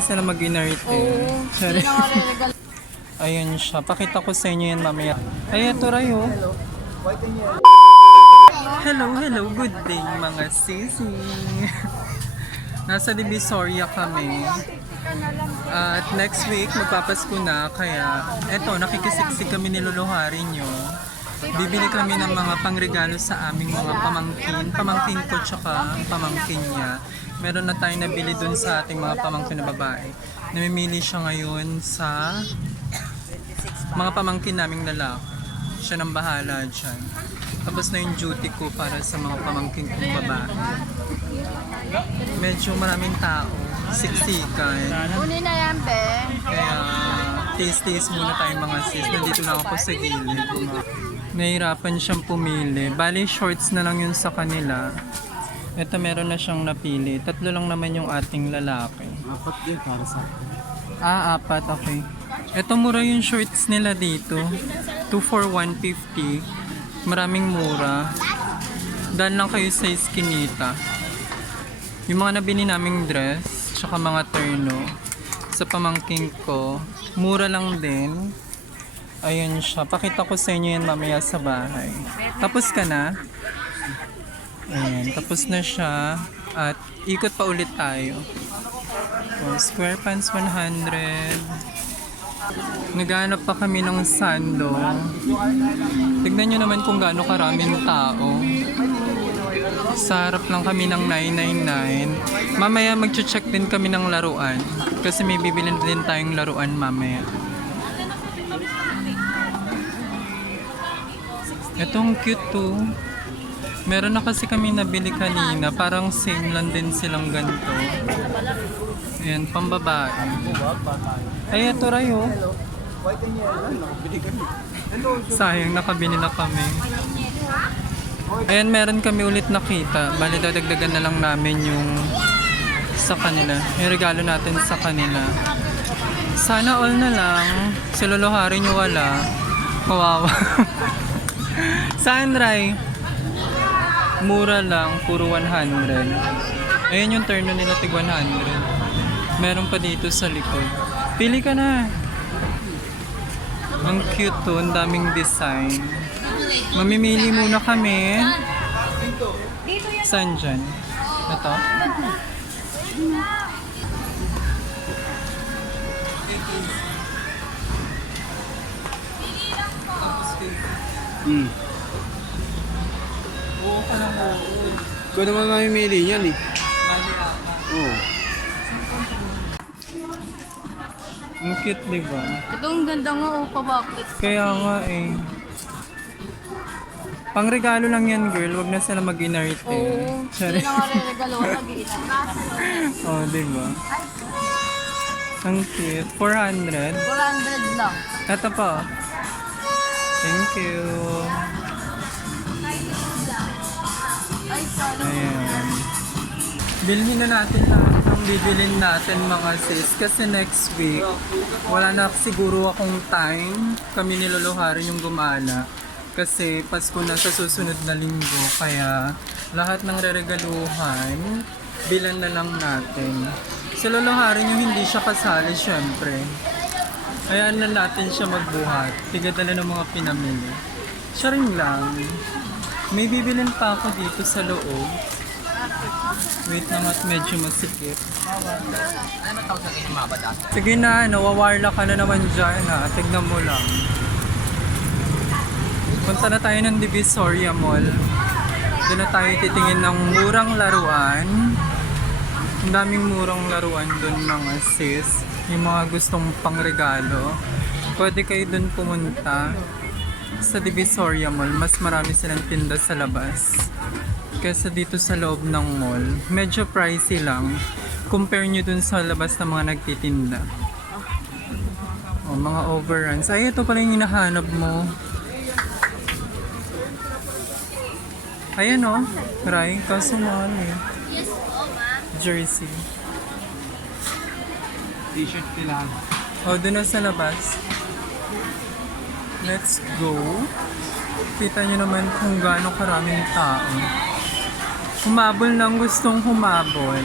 Sila mag-inarte. Oo. Sorry. Ayan siya. Pakita ko sa inyo yan mamaya. Ay, ito Rayo. Hello, hello. Good day mga sisi. Nasa Divisoria kami. At next week, magpapasko na. Kaya, eto, nakikisiksik kami niluluharin nyo. Bibili kami ng mga pangregalo sa aming mga pamangkin. Pamangkin ko tsaka pamangkin niya. Meron na tayo nabili dun sa ating mga pamangkin na babae. Namimili siya ngayon sa mga pamangkin naming lalaki. Siya nang bahala dyan. Tapos na yung duty ko para sa mga pamangkin kong babae. Medyo maraming tao. Siksikan. Kunin na yan, be. Kaya taste-taste muna tayo mga sis. Nandito lang ako sa gilid. Nahirapan siyang pumili. Bali, shorts na lang yun sa kanila. Ito meron na siyang napili. Tatlo lang naman yung ating lalaki. Apat din para sa akin. Ah, apat. Okay. Ito mura yung shorts nila dito. 2 for 150. Maraming mura. Dahil lang kayo sa Skinita. Yung mga nabili naming dress, tsaka mga terno, sa pamangking ko, mura lang din. Ayun siya. Pakita ko sa inyo yan mamaya sa bahay. Tapos ka na? Ayan. Tapos na siya. At ikot pa ulit tayo. Oh, square pants 100. Naghanap pa kami ng sando. Tignan nyo naman kung gaano karaming tao. Sa harap lang kami ng 999. Mamaya mag-check din kami ng laruan. Kasi may bibili din tayong laruan mamaya. Itong cute to. Meron na kasi kami nabili kanina. Parang same lang din silang ganito. Ayan, pambabae. Ay, ito. Nakabili kami. Sayang, nakabili na kami. Ayan, meron kami ulit nakita. Bali, dadagdagan na lang namin yung sa kanila. Yung regalo natin sa kanila. Sana all na lang. Si Loloharin yung wala. Kawawa. Saan, Ray? Mura lang, puro 100. Ayan yung turno nila, tig 100. Meron pa dito sa likod. Pili ka na. Ang cute to, ang daming design. Mamimili muna kami. Saan dyan? Ito? Hmm. Ikaw naman mamimili yan eh. Oo. Ang cute, di ba? Ito ang ganda nga, oh, pabakit. Kaya nga eh. Pangregalo lang yan, girl. Huwag na sila mag-inarte. Oo. Hindi Sorry. na nga re-regalo. Nag-iilan. oh, di ba? Ang cute. 400. 400 lang. Ito pa. Thank you. Ayan. Bilhin na natin lahat ng bibilin natin mga sis. Kasi next week, wala na siguro akong time. Kami niluluharin yung gumala. Kasi Pasko na sa susunod na linggo. Kaya lahat ng reregaluhan, bilan na lang natin. Sa luluharin yung hindi siya kasali, syempre. Hayaan na natin siya magbuhat. Tigadala ng mga pinamili. Siya rin lang. May bibilin pa ako dito sa loob. Wait lang at medyo masikip. Sige na, nawawarla ka na naman dyan ha. Tignan mo lang. Punta na tayo ng Divisoria Mall. Doon na tayo titingin ng murang laruan. Ang daming murang laruan doon mga sis. Yung mga gustong pangregalo. Pwede kayo doon pumunta sa Divisoria Mall. Mas marami silang tinda sa labas. Kesa dito sa loob ng mall. Medyo pricey lang. Compare nyo dun sa labas ng mga nagtitinda. O, mga overruns. Ay, ito pala yung hinahanap mo. Ayan o. Ray, kaso mahal eh. Jersey. T-shirt kailangan. O, dun na sa labas. Let's go. Kita nyo naman kung gaano karaming tao. Humabol ng gustong humabol.